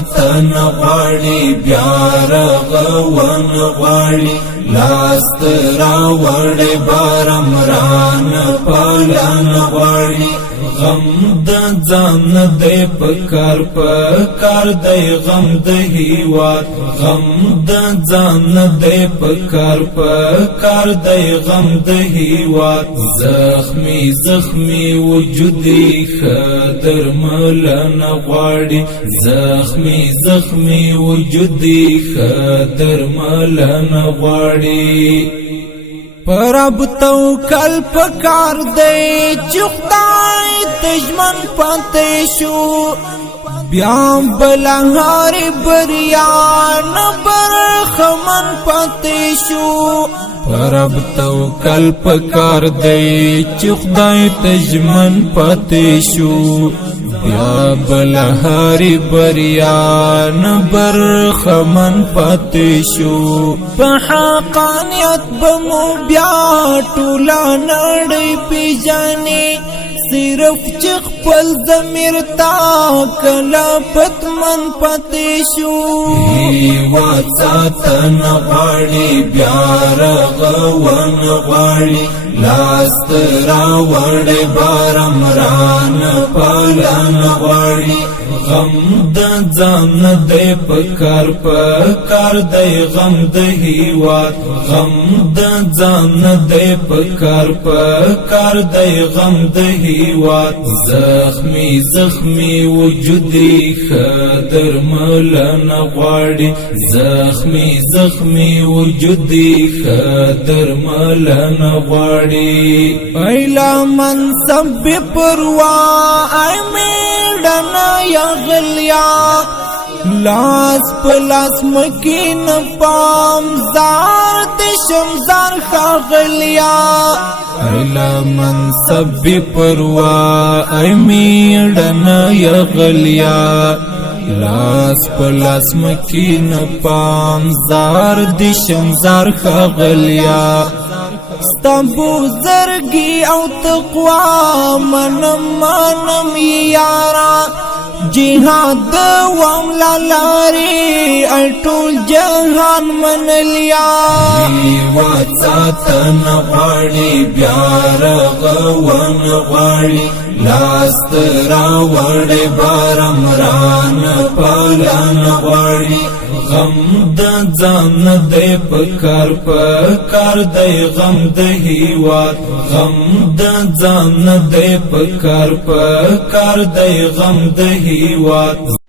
ساتن غواړي بیا رغون غواړي لاس راوړې بارم ران پالن غواړي غم د ځان دې پکار دې غم د هیواد غم د ځان دې پکار دې غم د هیواد زخمی وجودي خدر ملن غواړي زخمی وجودي خدر ملن غواړي پرب توکل پکار دی چې خدای تجمن پاتې شو بیا بلهار بریان برخمن پاتې شو پرب توکل پکار دی چې خدای تجمن پاتې شو بیا بلهاری بریان برخمن پاتې شو په حقانیت بمو بیا ټوله نړۍ پیژني صرف چې خپل ضمیر تا کله پتمن پاتې شو هیواد ساتن غواړي بیا رغون غواړي لاس راوړې بارم ران پالن غواړي غم د ځان دې پکار دې غم د هیواد غم د ځان دې پکار دې غم د هیواد زخمی وجودي خدر ملن غواړي زخمی وجودي خدر ملن غواړي ایلا منصب پروا ای میډنا یا غلیا لاس پلاس مکین پام زار دشمزار خاغلیا ایلا منصب پروا ای میډنا یا غلیا لاس پلاس مکین پام زار دشمزار خاغلیا ستبو زرگی او تقوا منم یارا جهاد وام لالاری اٹول جهان منلیا هیواد ساتن غواړي بیا رغون غواړي لاس راوړې بارم ران پالن غواړي غم د ځان دې پکار دې غم د هیواد غم د ځان دې پکار دې غم د هیواد